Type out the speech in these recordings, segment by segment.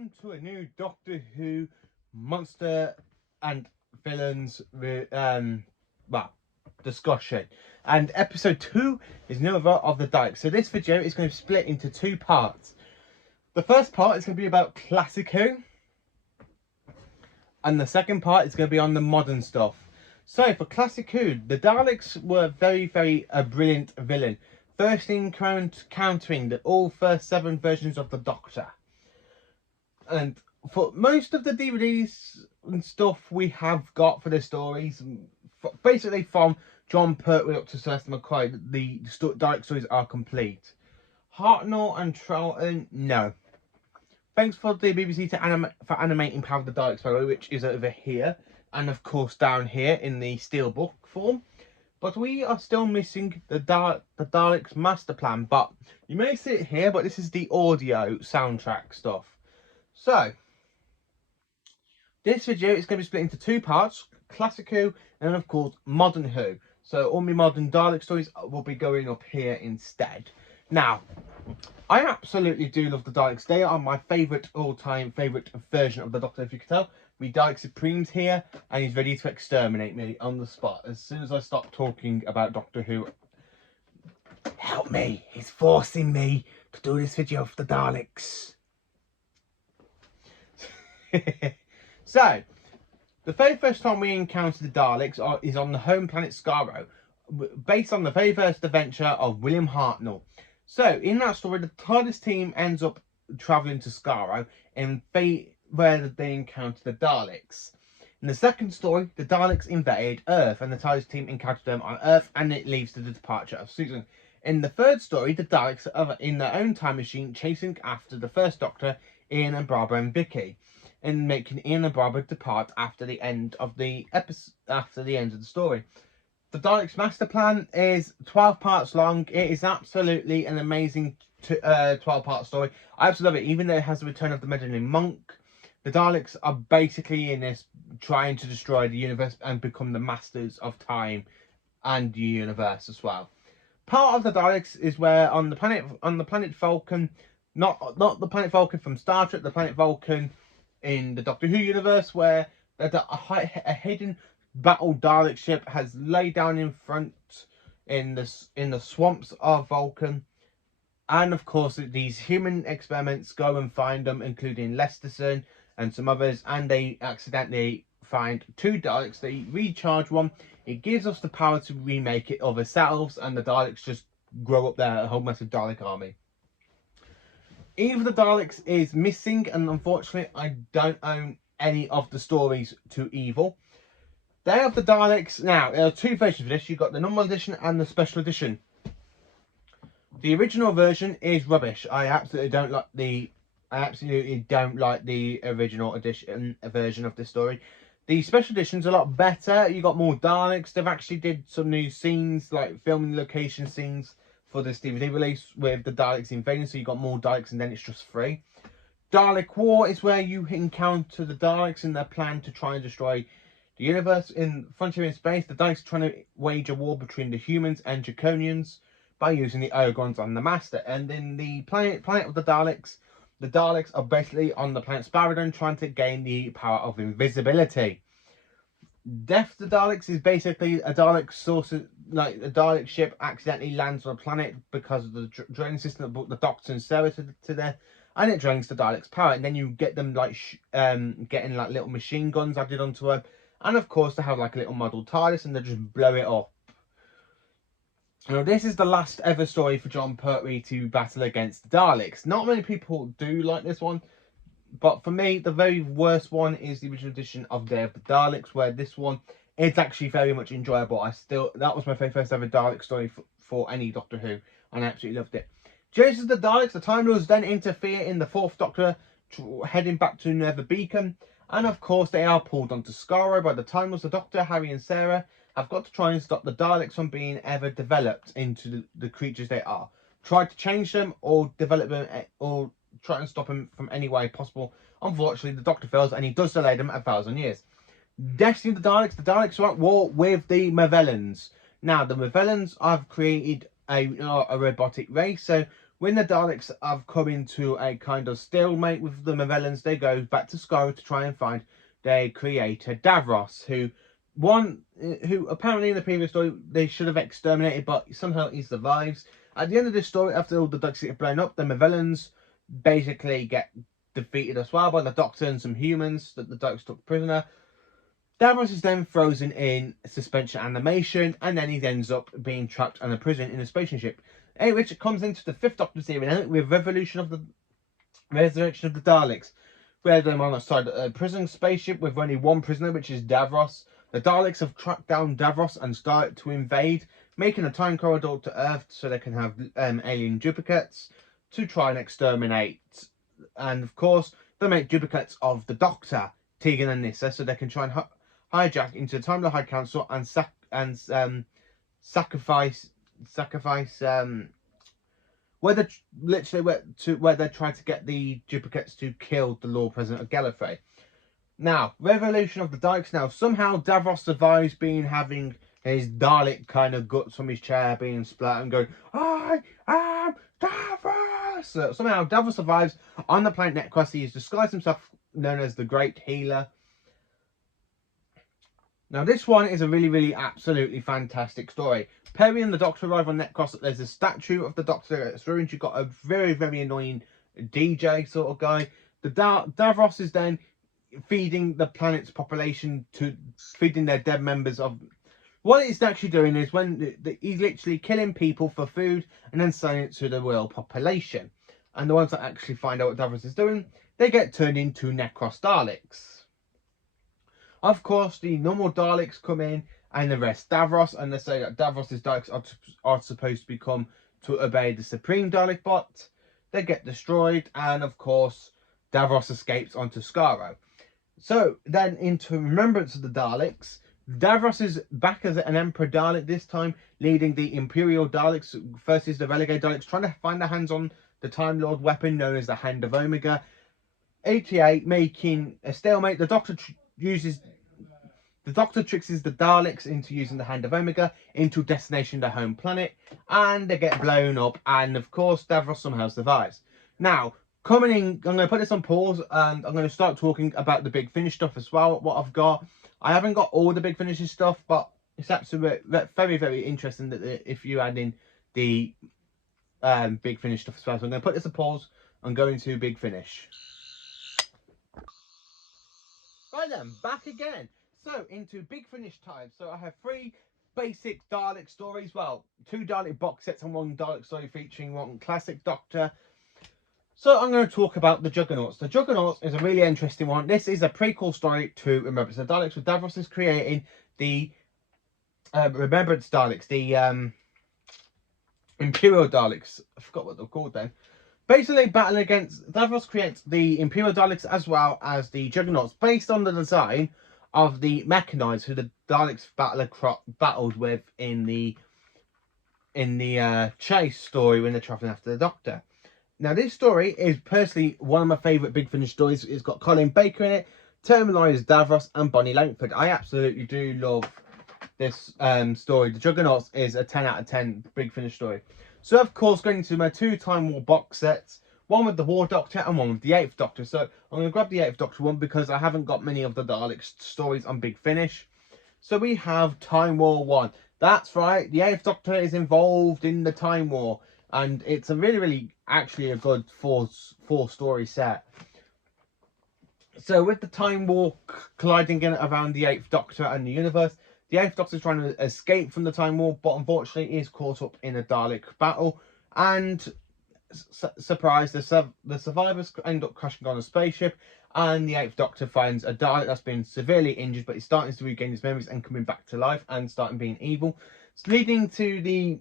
welcome to a new Doctor Who monster and villains discussion. And episode 2 is Nova of the Daleks. So this video is going to split into two parts. The first part is going to be about classic Who, and the second part is going to be on the modern stuff. So for classic Who, the Daleks were very a brilliant villain, first in countering all first 7 versions of the Doctor. And for most of the DVDs and stuff we have got for the stories, basically from John Pertwee up to Celeste McCoy, the Dalek stories are complete. Hartnell and Troughton, no. Thanks for the BBC for animating Power of the Daleks, by the way, which is over here, and of course down here in the steelbook form. But we are still missing the Daleks master plan. But you may see it here, but this is the audio soundtrack stuff. So, this video is going to be split into two parts, classic Who and of course modern Who. So all my modern Dalek stories will be going up here instead. Now, I absolutely do love the Daleks. They are my all-time favourite version of the Doctor, if you can tell. We Dalek Supreme's here, and he's ready to exterminate me on the spot as soon as I stop talking about Doctor Who. Help me, he's forcing me to do this video for the Daleks. So, the very first time we encounter the Daleks is on the home planet Skaro, based on the very first adventure of William Hartnell. So, in that story, the TARDIS team ends up travelling to Skaro, where they encounter the Daleks. In the second story, the Daleks invade Earth, and the TARDIS team encounters them on Earth, and it leads to the departure of Susan. In the third story, the Daleks are in their own time machine, chasing after the first Doctor, Ian and Barbara and Vicky, and making Ian and Barbara depart after the end of the story. The Daleks master plan is 12 parts long. It is absolutely an amazing 12-part story. I absolutely love it, even though it has the return of the meddling monk. The Daleks are basically in this trying to destroy the universe and become the masters of time and the universe as well. Part of the Daleks is where on the planet Vulcan, not the planet Vulcan from Star Trek, the planet Vulcan in the Doctor Who universe, where a hidden battle Dalek ship has laid down in front in the swamps of Vulcan, and of course these human experiments go and find them, including Lesterson and some others, and they accidentally find 2 Daleks. They recharge one. It gives us the power to remake it of ourselves, and the Daleks just grow up there, a whole massive Dalek army. Eve of the Daleks is missing, and unfortunately I don't own any of the stories to Evil. Day of the Daleks, now there are 2 versions of this. You've got the normal edition and the special edition. The original version is rubbish. I absolutely don't like the original edition version of this story. The special edition's a lot better. You got more Daleks. They've actually did some new scenes, like filming location scenes for this DVD release with the Daleks invading, so you got more Daleks and then it's just free. Dalek War is where you encounter the Daleks in their plan to try and destroy the universe. In Frontier in Space, the Daleks are trying to wage a war between the humans and Draconians by using the Ogrons and the Master. And in the planet of the Daleks are basically on the planet Sparadon trying to gain the power of invisibility. Death to Daleks is basically a Dalek source, like a Dalek ship accidentally lands on a planet because of the draining system that brought the Doctor and Sarah to there, and it drains the Daleks' power. And then you get them like getting like little machine guns added onto her, and of course they have like a little model TARDIS, and they just blow it up. Now this is the last ever story for John Pertwee to battle against the Daleks. Not many people do like this one, but for me, the very worst one is the original edition of Day of the Daleks, where this one is actually very much enjoyable. That was my first ever Dalek story for any Doctor Who, and I absolutely loved it. Chasing the Daleks, the Time Lords then interfere in the 4th Doctor, heading back to Nether Beacon, and of course they are pulled onto Skaro by the Time Lords. The Doctor, Harry and Sarah have got to try and stop the Daleks from being ever developed into the creatures they are. Try to change them or develop them, or try and stop them from any way possible. Unfortunately, the Doctor fails, and he does delay them 1,000 years. Destiny of the Daleks are at war with the Movellans. Now, the Movellans have created a robotic race, so When the Daleks have come into a kind of stalemate with the Movellans, they go back to Skaro to try and find their creator Davros, who apparently in the previous story they should have exterminated, but somehow he survives. At the end of this story, after all the Daleks get blown up, the Movellans basically get defeated as well by the Doctor and some humans that the Daleks took prisoner. Davros is then frozen in suspension animation, and then he ends up being trapped in a prison in a spaceship ship. Which comes into the fifth Doctor series with Resurrection of the Daleks, where they're on a prison spaceship with only one prisoner, which is Davros. The Daleks have tracked down Davros and started to invade, making a time corridor to Earth so they can have alien duplicates to try and exterminate. And of course, they make duplicates of the Doctor, Tegan and Nyssa, so they can try and hijack into the Time Lord High Council and sacrifice where they try to get the duplicates to kill the Lord President of Gallifrey. Now, Revolution of the Daleks. Now, somehow Davros survives having his Dalek kind of guts from his chair being splat and going, I am Davros! So, somehow Davros survives on the planet Necros. He has disguised himself known as the Great Healer. Now, this one is a really absolutely fantastic story. Perry and the Doctor arrive on Necros. There's a statue of the Doctor that gets ruined. You've got a very annoying DJ sort of guy. The Davros is then feeding the planet's population, feeding their dead members of... What it's actually doing is he's literally killing people for food and then selling it to the world population. And the ones that actually find out what Davros is doing, they get turned into Necros Daleks. Of course, the normal Daleks come in and arrest Davros, and they say that Davros' Daleks are supposed to obey the Supreme Dalek bot. They get destroyed, and of course, Davros escapes onto Skaro. So, then into Remembrance of the Daleks, Davros is back as an Emperor Dalek, this time leading the Imperial Daleks versus the Renegade Daleks, trying to find their hands on the Time Lord weapon known as the Hand of Omega. 88 making a stalemate. The Doctor tricks the Daleks into using the Hand of Omega into Destination, their home planet, and they get blown up, and of course Davros somehow survives. Now, coming in, I'm going to put this on pause, and I'm going to start talking about the Big Finish stuff as well, what I've got. I haven't got all the Big Finish stuff, but it's absolutely very interesting that if you add in the Big Finish stuff as well. So I'm going to put this on pause and go into Big Finish. Right then, back again. So, into Big Finish time. So, I have 3 basic Dalek stories. Well, 2 Dalek box sets and 1 Dalek story featuring 1 classic Doctor. So, I'm going to talk about the Juggernauts. The Juggernauts is a really interesting one. This is a prequel story to Remembrance of the Daleks, with Davros is creating the Remembrance Daleks, the Imperial Daleks. I forgot what they're called then. Basically, battling against... Davros creates the Imperial Daleks as well as the Juggernauts, based on the design of the Mechanites, who the Daleks battled with in the Chase story when they're travelling after the Doctor. Now, this story is personally one of my favourite Big Finish stories. It's got Colin Baker in it, Terminalized Davros, and Bonnie Langford. I absolutely do love this story. The Juggernauts is a 10 out of 10 Big Finish story. So, of course, going into my 2 Time War box sets, one with the War Doctor and one with the 8th Doctor. So, I'm going to grab the 8th Doctor one because I haven't got many of the Dalek stories on Big Finish. So, we have Time War 1. That's right, the 8th Doctor is involved in the Time War. And it's a really, actually a good four story set. So, with the Time War colliding in around the 8th Doctor and the universe, the 8th Doctor is trying to escape from the Time War, but unfortunately is caught up in a Dalek battle. And, surprise, the survivors end up crashing on a spaceship. And the 8th Doctor finds a Dalek that's been severely injured, but he's starting to regain his memories and coming back to life and starting being evil. It's leading to the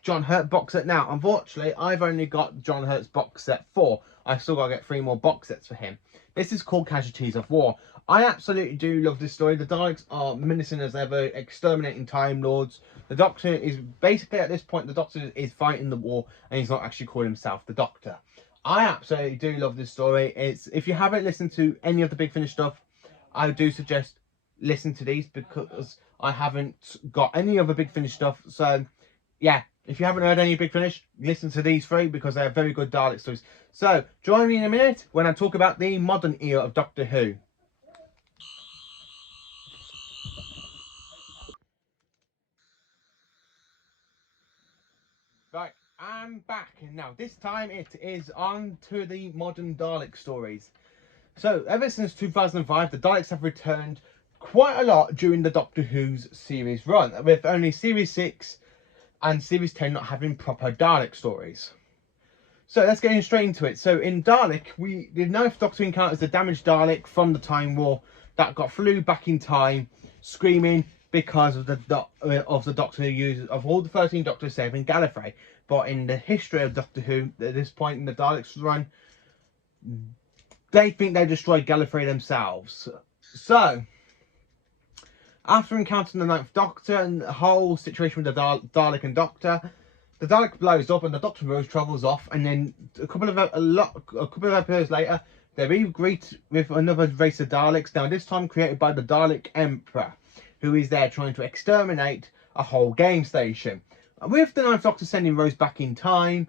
John Hurt box set. Now, unfortunately, I've only got John Hurt's box set 4. I've still got to get 3 more box sets for him. This is called Casualties of War. I absolutely do love this story. The Daleks are menacing as ever, exterminating Time Lords. The Doctor is basically, at this point, the Doctor is fighting the war, and he's not actually calling himself the Doctor. I absolutely do love this story. If you haven't listened to any of the Big Finish stuff, I do suggest listen to these, because I haven't got any other Big Finish stuff. So yeah, if you haven't heard any Big Finish, listen to these three because they're very good Dalek stories. So, join me in a minute when I talk about the modern era of Doctor Who. Right, I'm back, and now this time it is on to the modern Dalek stories. So, ever since 2005, the Daleks have returned quite a lot during the Doctor Who's series run, with only Series 6 and Series 10 not having proper Dalek stories. So let's get straight into it. So in Dalek, the ninth Doctor encounters the damaged Dalek from the Time War that flew back in time, screaming because of the Doctor Who uses of all the 13 Doctors saving Gallifrey. But in the history of Doctor Who, at this point in the Daleks run, they think they destroyed Gallifrey themselves. So after encountering the ninth Doctor and the whole situation with the Dalek and Doctor, the Dalek blows up and the Doctor Rose travels off, and then a couple of episodes later, they regreet with another race of Daleks. Now this time created by the Dalek Emperor, who is there trying to exterminate a whole game station. With the ninth Doctor sending Rose back in time,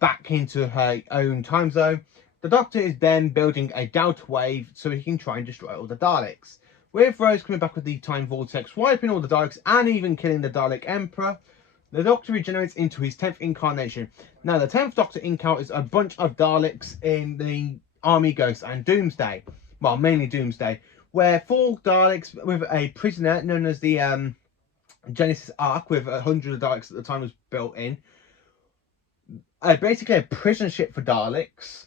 back into her own time zone, the Doctor is then building a Delta Wave so he can try and destroy all the Daleks. With Rose coming back with the Time Vortex, wiping all the Daleks and even killing the Dalek Emperor, the Doctor regenerates into his 10th incarnation. Now, the 10th Doctor encounters a bunch of Daleks in the Army Ghost and Doomsday. Well, mainly Doomsday, where 4 Daleks with a prisoner known as the Genesis Ark, with 100 Daleks at the time was built in. Basically a prison ship for Daleks.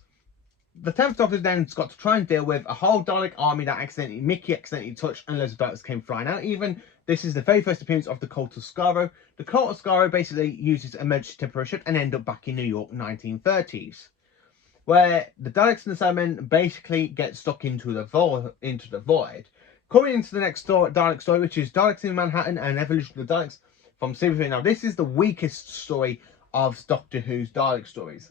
The 10th Doctor then got to try and deal with a whole Dalek army that Mickey accidentally touched, and loads of Daleks came flying out. Even this is the very first appearance of the Cult of Skaro. The Cult of Skaro basically uses emergency temporary shift and end up back in New York 1930s, where the Daleks and the Cybermen basically get stuck into the void. Coming into the next Dalek story, which is Daleks in Manhattan and Evolution of the Daleks from Series 3. Now, this is the weakest story of Doctor Who's Dalek stories.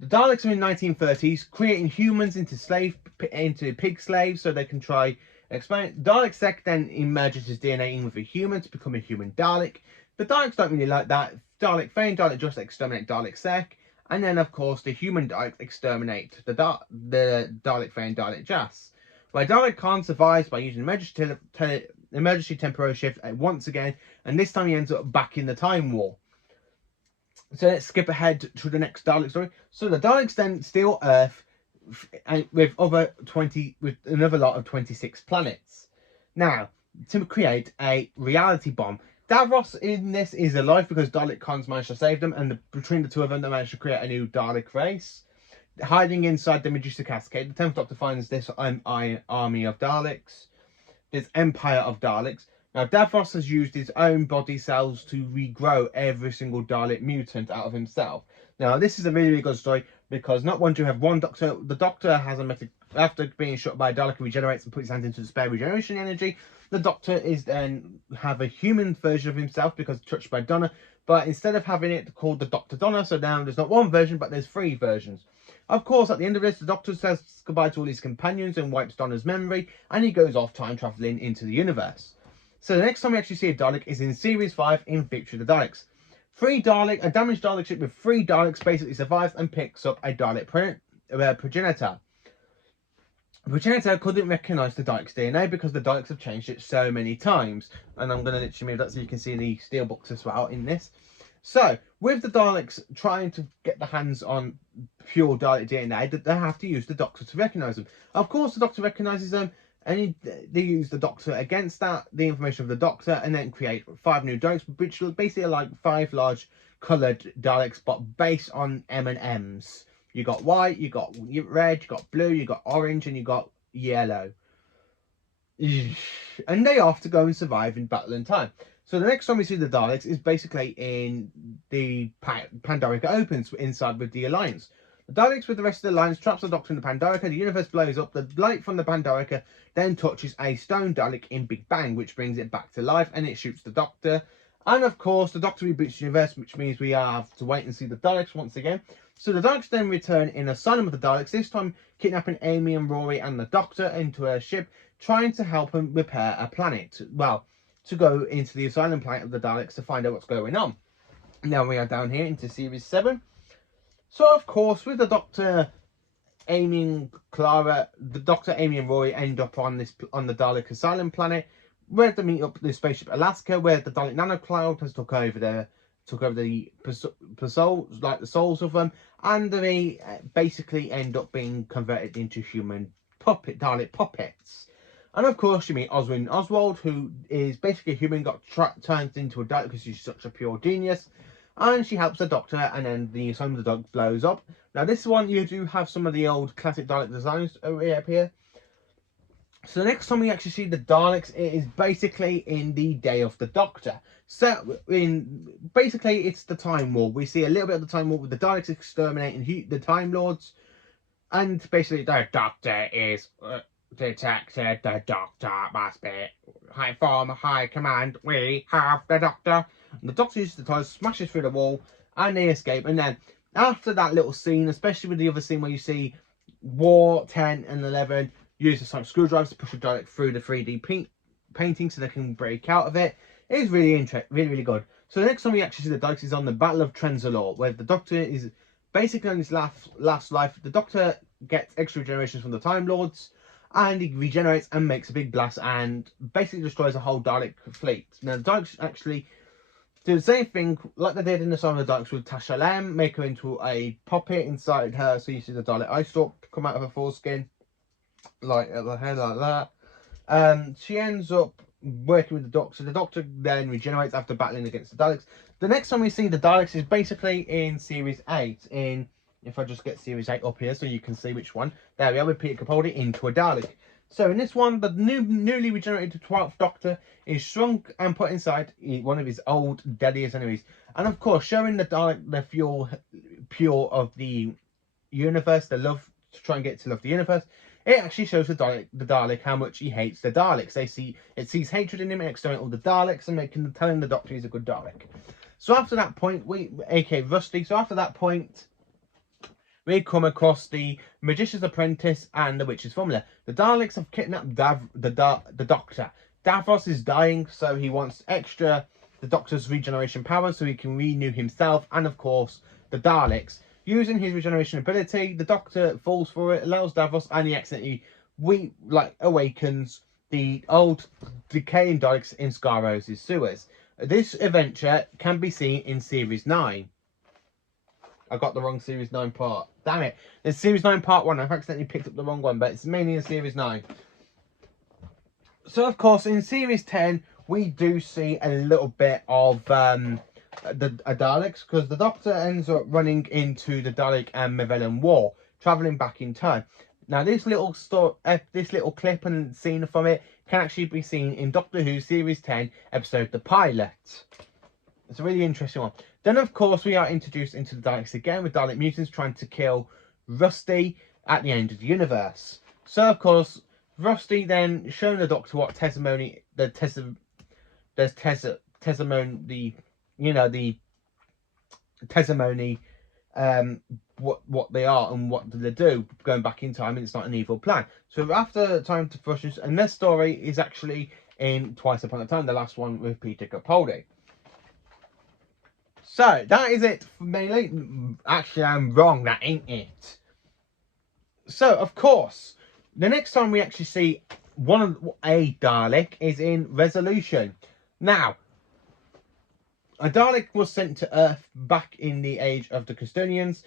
The Daleks are in the 1930s, creating humans into pig slaves so they can try experiment. Dalek Sec then emerges his DNA in with a human to become a human Dalek. The Daleks don't really like that. Dalek Fae and Dalek just exterminate Dalek Sec, and then of course the human Daleks exterminate the Dalek Fae and Dalek Jas. Where Dalek Khan survives by using emergency temporary shift once again, and this time he ends up back in the Time War. So let's skip ahead to the next Dalek story. So the Daleks then steal Earth with another lot of 26 planets. Now, to create a reality bomb. Davros in this is alive because Dalek Khans managed to save them, and between the two of them, they managed to create a new Dalek race. Hiding inside the Medusa Cascade, the 10th Doctor finds this army of Daleks, this empire of Daleks. Now, Davros has used his own body cells to regrow every single Dalek mutant out of himself. Now, this is a really, really good story because not once do you have one Doctor. The Doctor has after being shot by a Dalek, regenerates and puts his hands into the spare regeneration energy. The Doctor is then have a human version of himself because touched by Donna, but instead of having it called the Dr. Donna, so now there's not one version, but there's 3 versions. Of course, at the end of this, the Doctor says goodbye to all his companions and wipes Donna's memory, and he goes off time travelling into the universe. So the next time we actually see a Dalek is in Series 5 in Victory of the Daleks. A damaged Dalek ship with 3 Daleks basically survives and picks up a Dalek progenitor. The progenitor couldn't recognise the Dalek's DNA because the Daleks have changed it so many times. And I'm going to literally move that so you can see the steelbooks as well in this. So, with the Daleks trying to get their hands on pure Dalek DNA, they have to use the Doctor to recognise them. Of course, the Doctor recognises them, and they use the Doctor against that, the information of the Doctor, and then create 5 new Daleks, which basically are like 5 large coloured Daleks, but based on M&Ms. You got white, you got red, you got blue, you got orange, and you got yellow. And they have to go and survive in battle and time. So the next time we see the Daleks is basically in the Pandorica opens inside with the Alliance. The Daleks with the rest of the Alliance traps the Doctor in the Pandorica. The universe blows up. The light from the Pandorica then touches a stone Dalek in Big Bang, which brings it back to life, and it shoots the Doctor. And of course, the Doctor reboots the universe, which means we have to wait and see the Daleks once again. So the Daleks then return in Asylum of the Daleks, this time kidnapping Amy and Rory and the Doctor into a ship, trying to help them repair a planet. Well, to go into the Asylum planet of the Daleks to find out what's going on. Now we are down here into series 7. So of course, with the Doctor, Amy and Clara, the Doctor, Amy and Roy end up on the Dalek Asylum planet, where they meet up the spaceship Alaska, where the Dalek nanocloud has took over the souls, like the souls of them, and they basically end up being converted into human Dalek puppets. And of course, you meet Oswald Oswald, who is basically a human, got turned into a Dalek because she's such a pure genius. And she helps the Doctor, and then the Asylum of the Dog blows up. Now, this one, you do have some of the old classic Dalek designs up here. So the next time we actually see the Daleks, it is basically in the Day of the Doctor. So, basically, it's the Time War. We see a little bit of the Time War with the Daleks exterminating the Time Lords. And basically, the Doctor is detected. The Doctor must be from high command. We have the Doctor. And the Doctor uses the TARDIS, smashes through the wall, and they escape. And then, after that little scene, especially with the other scene where you see War 10 and 11 use the sonic screwdrivers to push the Dalek through the 3D painting so they can break out of it, it is really really good. So the next time we actually see the Daleks is on the Battle of Trenzalore, where the Doctor is basically on his last life. The Doctor gets extra regenerations from the Time Lords, and he regenerates and makes a big blast and basically destroys a whole Dalek fleet. Now, the Daleks actually do the same thing like they did in the Song of the Daleks with Tasha Lem, make her into a puppet inside her, so you see the Dalek eye stalk come out of her foreskin, like at the head like that. She ends up working with the Doctor. The Doctor then regenerates after battling against the Daleks. The next time we see the Daleks is basically in Series 8. If I just get Series 8 up here so you can see which one. There we are with Peter Capaldi into a Dalek. So in this one, the newly regenerated 12th Doctor is shrunk and put inside one of his old, deadliest enemies. And of course, showing the Dalek the pure of the universe, the love to try and get to love the universe, it actually shows the Dalek how much he hates the Daleks. It sees hatred in him and exterminates all the Daleks, and telling the Doctor he's a good Dalek. So after that point, aka Rusty, so after that point, we come across the Magician's Apprentice and the Witch's Formula. The Daleks have kidnapped the Doctor. Davros is dying, so he wants the Doctor's regeneration power so he can renew himself, and of course, the Daleks. Using his regeneration ability, the Doctor falls for it, allows Davros, and he accidentally awakens the old decaying Daleks in Scaro's sewers. This adventure can be seen in Series 9. I got the wrong Series 9 part. Damn it. It's Series 9 Part 1. I've accidentally picked up the wrong one, but it's mainly in Series 9. So, of course, in Series 10, we do see a little bit of the Daleks, because the Doctor ends up running into the Dalek and Mavellan War, travelling back in time. Now, this little clip and scene from it can actually be seen in Doctor Who Series 10, episode The Pilot. It's a really interesting one. Then, of course, we are introduced into the Daleks again, with Dalek mutants trying to kill Rusty at the end of the universe. So, of course, Rusty then showing the Doctor what testimony, the testimony, what they are and what do they do going back in time, and it's not an evil plan. So after Time to Frustrations, and this story is actually in Twice Upon a Time, the last one with Peter Capaldi. So that is it for me. Actually, I'm wrong. That ain't it. So of course, the next time we actually see a Dalek is in Resolution. Now, a Dalek was sent to Earth back in the age of the Custodians,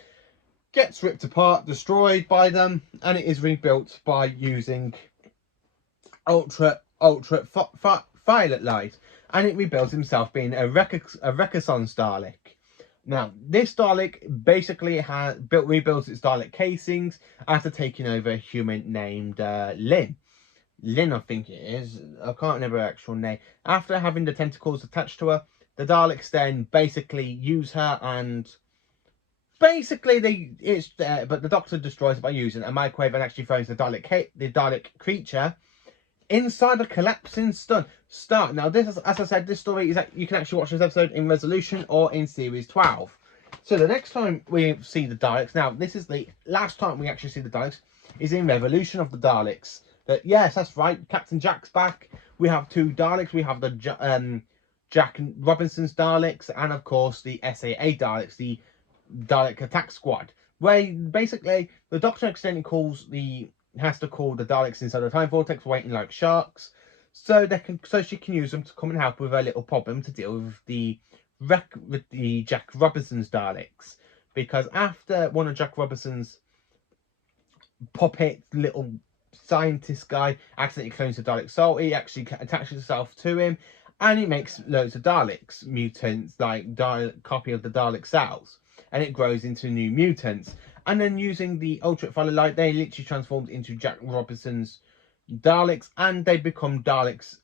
gets ripped apart, destroyed by them, and it is rebuilt by using ultraviolet light, and it rebuilds himself being a Renaissance Dalek. Now, this Dalek basically rebuilds its Dalek casings after taking over a human named Lynn. Lynn, I think it is. I can't remember her actual name. After having the tentacles attached to her, the Daleks then basically use her, and basically but the Doctor destroys it by using a microwave and actually throws the Dalek creature inside a collapsing star. Now, this is, as I said, this story is you can actually watch this episode in Resolution or in Series 12. So the next time we see the Daleks, now this is the last time we actually see the Daleks, is in Revolution of the Daleks. Yes, that's right. Captain Jack's back. We have two Daleks. We have the Jack Robinson's Daleks, and of course the SAA Daleks, the Dalek Attack Squad, where basically the Doctor accidentally has to call the Daleks inside the time vortex, waiting like sharks, so she can use them to come and help with a little problem to deal with the Jack Robinson's Daleks, because after one of Jack Robinson's puppet little scientist guy accidentally clones the Dalek soul, he actually attaches himself to him, and he makes loads of Daleks, mutants, like copy of the Dalek cells, and it grows into new mutants. And then using the ultraviolet light, they literally transformed into Jack Robinson's Daleks, and they become Daleks.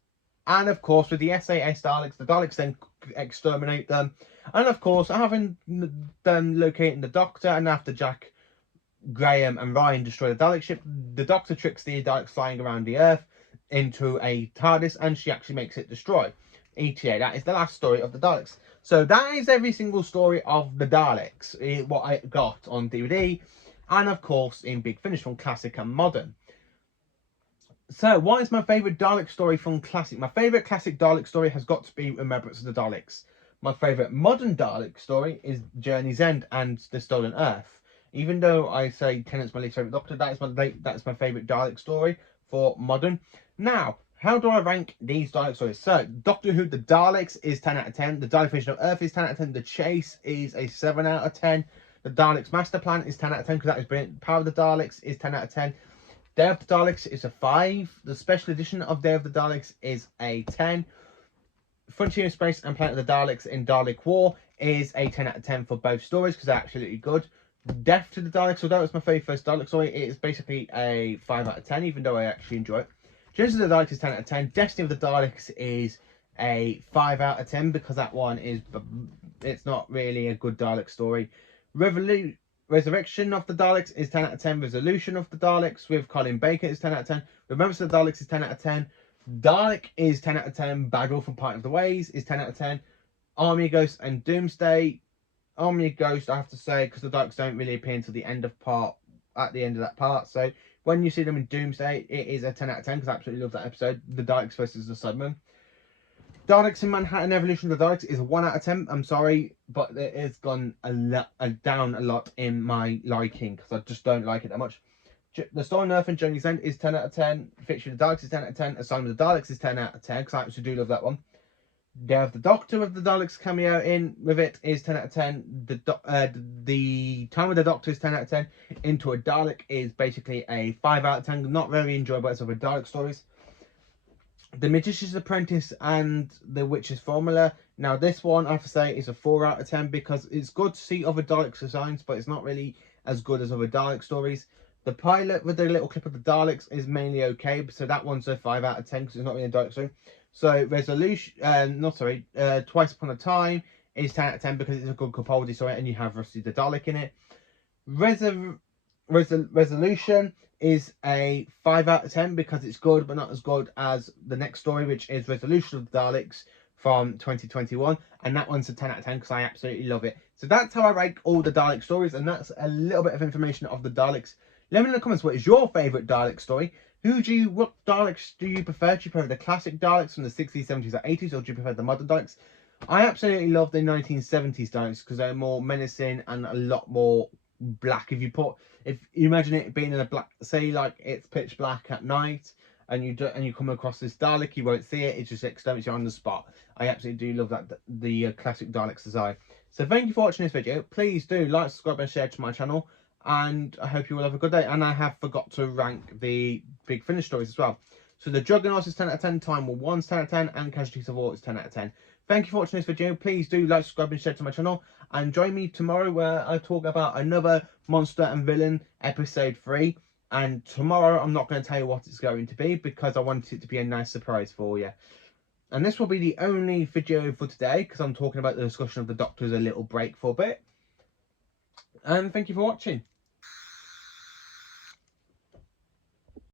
And of course, with the SAS Daleks, the Daleks then exterminate them. And of course, having them locating the Doctor, and after Jack, Graham and Ryan destroy the Dalek ship, the Doctor tricks the Daleks flying around the Earth into a TARDIS, and she actually makes it destroy. ETA, that is the last story of the Daleks. So that is every single story of the Daleks, what I got on DVD, and of course in Big Finish from Classic and Modern. So what is my favourite Dalek story from Classic? My favourite Classic Dalek story has got to be Remembrance of the Daleks. My favourite modern Dalek story is Journey's End and The Stolen Earth. Even though I say Tennant's my least favourite Doctor, that is my favourite Dalek story for modern. Now, how do I rank these Dalek stories? So, Doctor Who, The Daleks is 10 out of 10. The Dalek Vision of Earth is 10 out of 10. The Chase is a 7 out of 10. The Daleks Master Plan is 10 out of 10 because that is brilliant. Power of the Daleks is 10 out of 10. Day of the Daleks is a 5. The special edition of Day of the Daleks is a 10. Frontier in Space and Planet of the Daleks in Dalek War is a 10 out of 10 for both stories because they're absolutely good. Death to the Daleks, although it's my very first Dalek story, it is basically a 5 out of 10, even though I actually enjoy it. Genesis of the Daleks is 10 out of 10. Destiny of the Daleks is a 5 out of 10 because that one is, it's not really a good Dalek story. Resurrection of the Daleks is 10 out of 10. Resolution of the Daleks with Colin Baker is 10 out of 10. Remembrance of the Daleks is 10 out of 10. Dalek is 10 out of 10. Bagel from Part of the Ways is 10 out of 10. Army of Ghosts and Doomsday. Army of Ghosts, I have to say, because the Daleks don't really appear until the end of that part. So when you see them in Doomsday, it is a 10 out of 10 because I absolutely love that episode. The Daleks versus the Cybermen. Daleks in Manhattan Evolution of the Daleks is a 1 out of 10. I'm sorry, but it has gone down a lot in my liking because I just don't like it that much. The Stolen Earth and Journey's End is 10 out of 10. Fiction of the Daleks is 10 out of 10. Assignment of the Daleks is 10 out of 10 because I actually do love that one. Day of the Doctor with the Daleks cameo in with it is 10 out of 10. The Time of the Doctor is 10 out of 10. Into a Dalek is basically a 5 out of 10. Not very enjoyable as other Dalek stories. The Magician's Apprentice and The Witch's Formula. Now this one I have to say is a 4 out of 10 because it's good to see other Dalek designs, but it's not really as good as other Dalek stories. The pilot with the little clip of the Daleks is mainly okay, so that one's a 5 out of 10 because it's not really a Dalek story. So Twice Upon a Time is 10 out of 10 because it's a good Capaldi story and you have Rusty the Dalek in it. Resolution is a 5 out of 10 because it's good but not as good as the next story, which is Resolution of the Daleks from 2021, and that one's a 10 out of 10 because I absolutely love it. So that's how I rank all the Dalek stories, and that's a little bit of information of the Daleks. Let me know in the comments, what is your favourite Dalek story? What Daleks do you prefer? Do you prefer the classic Daleks from the 60s, 70s or 80s, or do you prefer the modern Daleks? I absolutely love the 1970s Daleks because they're more menacing and a lot more black. If you imagine it being in a black, say like it's pitch black at night and you come across this Dalek, you won't see it, it's just exterminates you on the spot. I absolutely do love that, the classic Daleks design. So thank you for watching this video. Please do like, subscribe and share to my channel, and I hope you all have a good day. And I have forgot to rank the Big Finish stories as well. So the Juggernauts is 10 out of 10, Time War 1 is 10 out of 10, and Casualties of War is 10 out of 10. Thank you for watching this video. Please do like, subscribe and share to my channel, and join me tomorrow where I talk about another Monster and Villain episode 3. And tomorrow I'm not going to tell you what it's going to be because I want it to be a nice surprise for you. And this will be the only video for today because I'm talking about the discussion of the Doctor as a little break for a bit. And thank you for watching.